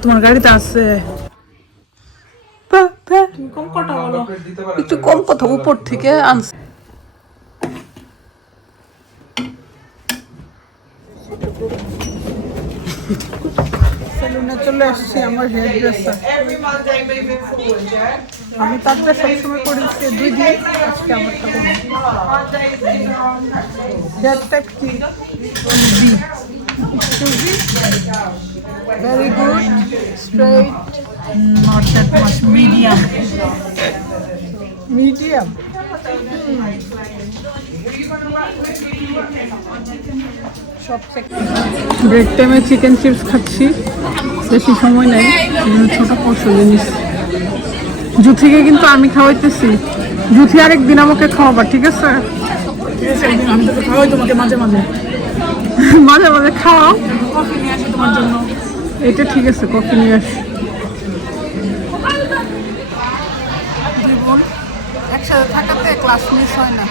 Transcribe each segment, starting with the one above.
তোমার গাড়িতে আছে কম কথা বলো, একটু কম কথা, উপর থেকে আনছে। সেলুনে চলে আসছি, আমার হেয়ার ড্রেসার। আমি তারপরে সবসময় করেছি 2 দিন, আজকে আমার হেয়ার টাইপ কি very good, straight, not that much, medium. Break টাইমে চিকেন চিপস খাচ্ছি, বেশি সময় নেই, ছোট পোর্শন জিনিস। জুথিকে কিন্তু আমি খাওয়াইতেছি, জুথি আরেকদিন আমাকে খাওয়াবা, ঠিক আছে? আমি তোকে খাওয়াই, তোমাকে মাঝে মাঝে মাঝে মাঝে খাওয়াও, কফি নিয়ে আসি তোমার জন্য। এটা ঠিক আছে, কফি নিয়ে আসি। জীবন একসাথে থাকাতে ক্লাস মিস হয় না,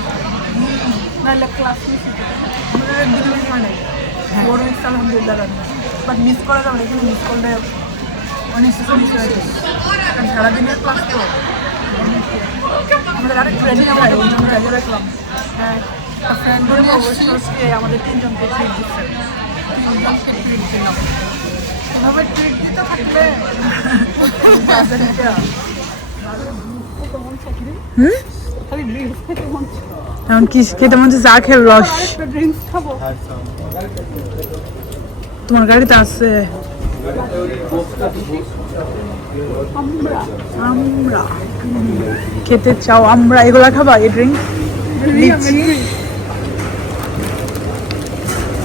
নাহলে ক্লাস মিস আমাদের একদিন মিস হয় নাই। ওর মিস আলহামদুলিল্লাহ, বাট মিস করা যাবে না, কিন্তু মিস করলে অনেক কিছু মিস হয়ে যাবে, কারণ সারাদিনের ক্লাস তো। আমাদের আরেক ফ্রেন্ড হয়, ওই জন্য রেজে রাখলাম। হ্যাঁ, ফ্রেন্ডও নিয়ে অবশ্যই আমাদের 3 জনকে ট্রিট দিচ্ছেন, 3 জনকে ট্রিট দিলাম। এভাবে ট্রিট দিতে থাকলে এখন কি খেতে মন চাচ্ছে? আখের রস। তোমার গাড়িতে আছে? আমরা খেতে চাও? আমরা এগুলা খাবা? এই ড্রিঙ্ক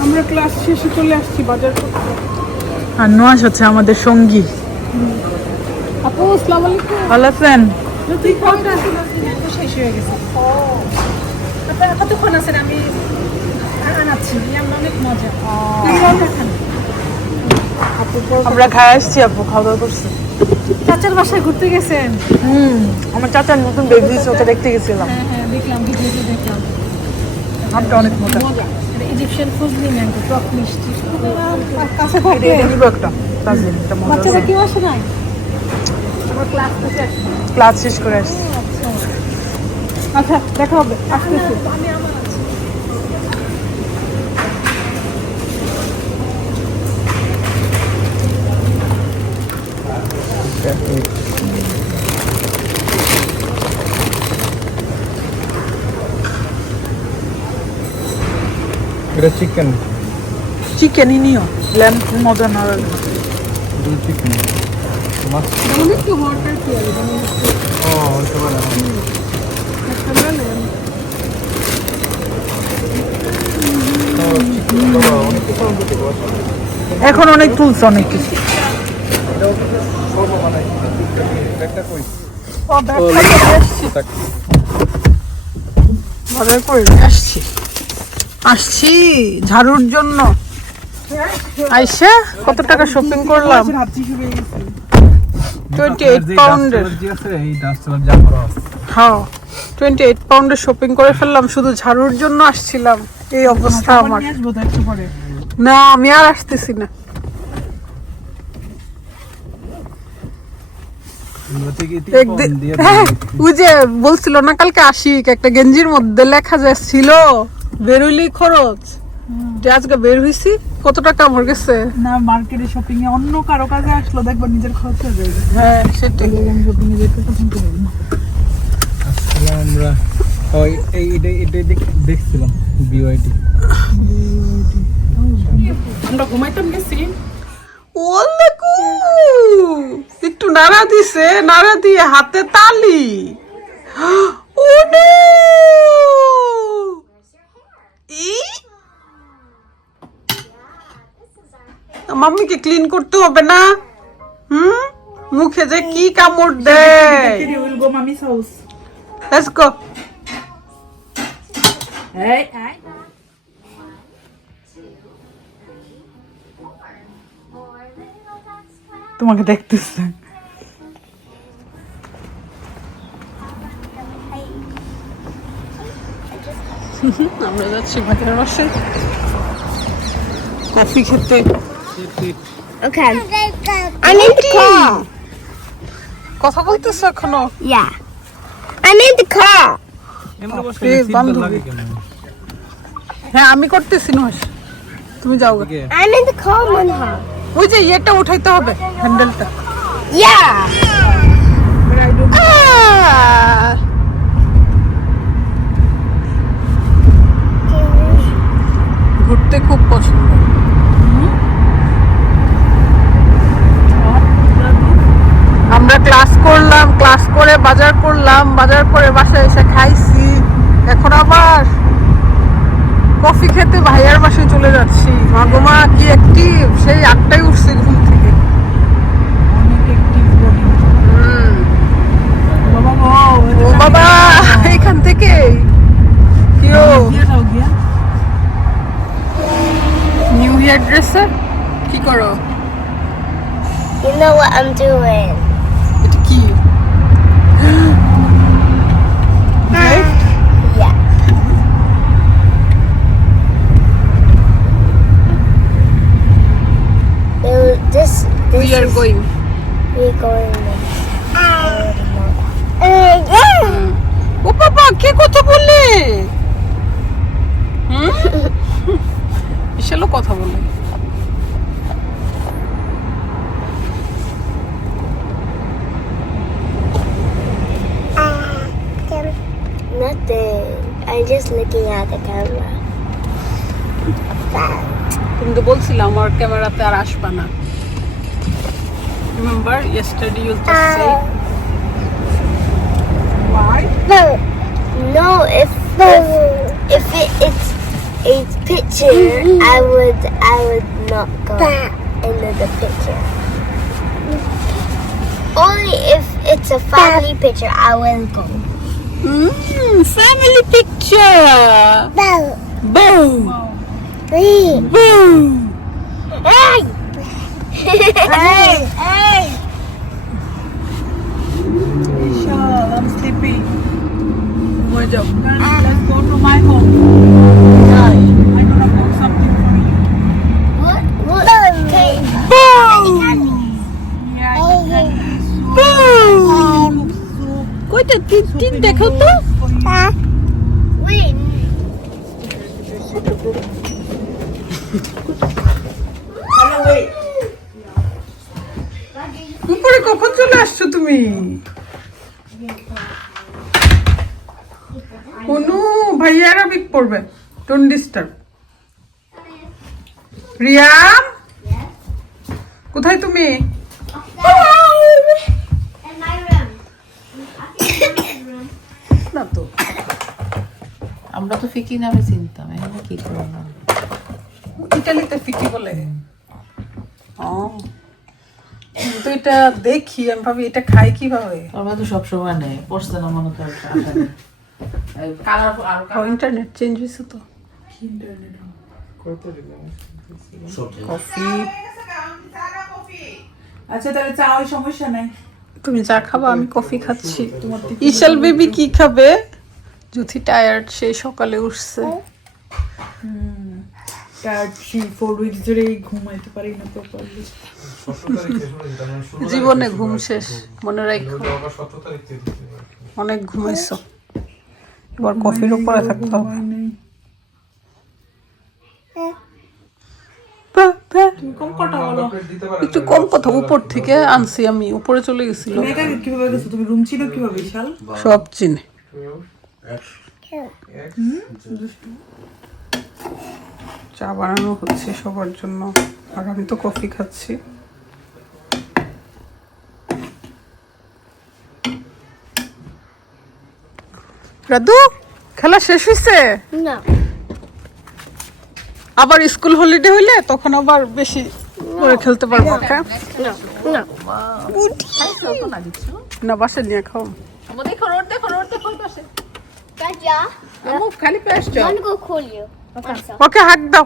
আমরা ক্লাস শেষে চলে আসছি বাজার করতে। আর নোয়াজ হচ্ছে আমাদের সঙ্গী। আপু আসসালামু আলাইকুম, ভালো আছেন? শেষ হয়ে গেছে। কতক্ষণ আছেন? আমি আনাচ্ছি, অনেক মজা। আমরা খাই আসছি, আপু খাওয়া দাওয়া করছি। চাচার বাসায় ঘুরতে গেছেন? আমার চাচার নতুন বেবি হয়েছে, ওটা দেখতে গেছিলাম। হ্যাঁ দেখলাম, ভিডিওতে দেখলাম। আমটা অনেক মজা। ইজিপশিয়ান ফজলি ম্যাঙ্গো, টক মিষ্টি। কাছে থাকে নিব একটা তাজলি, এটা মজা। বাচ্চারা কেউ আসে নাই? আমার ক্লাস শেষ করে আসছি। আচ্ছা দেখা হবে, আসতেছি। আমি আমার এটা চিকেন, চিকেনই নিও, ল্যাম্প মজা না লাগে। চিকেন মাছ একটু হটটা কি আছে? ও হতে পারে। এখন অনেক তুলছে, অনেক কিছু। আসছি ঝাড়ুর জন্য। আইসা কত টাকা শপিং করলাম? 28 পাউন্ডের। হ্যাঁ 28 পাউন্ডের শপিং করে ফেললাম, শুধু ঝাড়ুর জন্য আসছিলাম। এই অবস্থা আমার। না আমি আর আসতেছি না। ওই যে বলছিল না কালকে আশিক, একটা গেঞ্জির মধ্যে লেখা যাচ্ছিল বেরোইলেই খরচ। আজকে বের হইছি, কত টাকা আমার গেছে না মার্কেটে শপিং এ। অন্য কারো কাছে আসলো দেখবা নিজের খরচ হয়ে যাবে। হ্যাঁ সেটাই, আমি শপিং এ যেতে পছন্দ করি না। আসলে আমরা এটা দেখছিলাম বিওআইটি। আমরা ঘুমাইতাম গেছি। ওলেকু একটু নাড়া দিছে, নাড়া দিয়ে হাতে তালি। ও নো! মাম্মিকে ক্লিন করতে হবে না? মুখে যে কি কামড় দেয়। Let's go. Hey, hey. তোমাকে দেখতেছে। আমরা যাচ্ছি বাজার পাশে কফি খেতে। Okay. I'm in the car. কথা বলতেছ এখনো? Yeah. I'm in the car. এমনি বসে Please, সিট বান্ধবী। লাগে কেন? হ্যাঁ আমি করতেছি নুহাস, তুমি যাও গে। ওকে। I'm in the car, Manha. ওই যে ইয়েটা উঠাইতে হবে, হ্যান্ডেলটা। Yeah. ঘুরতে খুব পছন্দ। আমরা ক্লাস করলাম, ক্লাস করে বাজার করলাম, বাজার করে বাসায় এসে খাইছি, এখন আবার কফি খেতে ভাইয়ার বাসায় চলে যাচ্ছি। মা গো মা কি অ্যাক্টিভ, সেই 8টায় উঠছে ঘুম থেকে। ও বাবা এখান থেকে কিও নিউ ইয়ার ড্রেসে কি করো? You know what I'm doing? এটা কি? Yeah. This We are is going. we're going next. ও বাবা কে কথা বললে? বিশালও কথা বলে। Nothing. I'm just looking at the camera. তুমি তো বলছিলে আমার ক্যামেরাতে আর আসবা না। Remember yesterday you just say why? No, if it's a picture, I would not go into the picture. Only if it's a family picture, I will go. Family picture. Boom. Boom. Hey! Hey! Hey! I'm sleepy. ঘুমায় যাও। Let's go to my home. I'm gonna cook something for you. What? Okay. Yeah, কয়টা তিন দেখো তো? Wait. উপরে কখন চলে আসছো তুমি? অনু ভাইয়া আরবিক পড়বে, ডোন্ট ডিস্টার্ব। রিয়াম কোথায় তুমি? In my room. না তো আমরা তো ফিকি নামে চিনতাম, এখন কি করবো? ইটালিতে ফিকি বলে। ও তো এটা দেখি আমি ভাবি এটা খাই কিভাবে। আমরা তো সবসময় নেই, পড়ছে না মনে কর কালার আরো ইন্টারনেট চেঞ্জ হয়েছে তো। কফি আচ্ছা তাহলে চা ওই সমস্যা নাই। তুমি চা খাবা, আমি কফি খাচ্ছি। ইশাল বেবি কি খাবে? জুথি টায়ার্ড, সেই সকালে উঠছে। টায়ার্ড 4 উইকস ধরে ঘুমাইতে পারি না প্রপারলি। জীবনে ঘুম শেষ, মনে রাখো। অনেক ঘুমাইছো, এবার কফির উপরে থাকতে হবে। কম কথা বলো। একটু কম কথা, উপর থেকে আনছি আমি, উপরে চলে গেছিল। তুমি একা কিভাবে গেছো? তুমি রুম ছিল কিভাবে বিশাল? সব চিনে। চা বানানো হচ্ছে সবার জন্য, আর আমি তো কফি খাচ্ছি। রাদু খেলা শেষ হয়েছে? No. আবার স্কুল হলিডে হইলে তখন আবার বেশি করে খেলতে পারবো। হ্যাঁ No. No. না বাসে নিয়ে খাও। দেখো রোড দেখো পাশে। Gotcha. আমু খালি পেছ I'm gonna go call you. Okay. ওকে হাত দাও।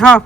হ্যাঁ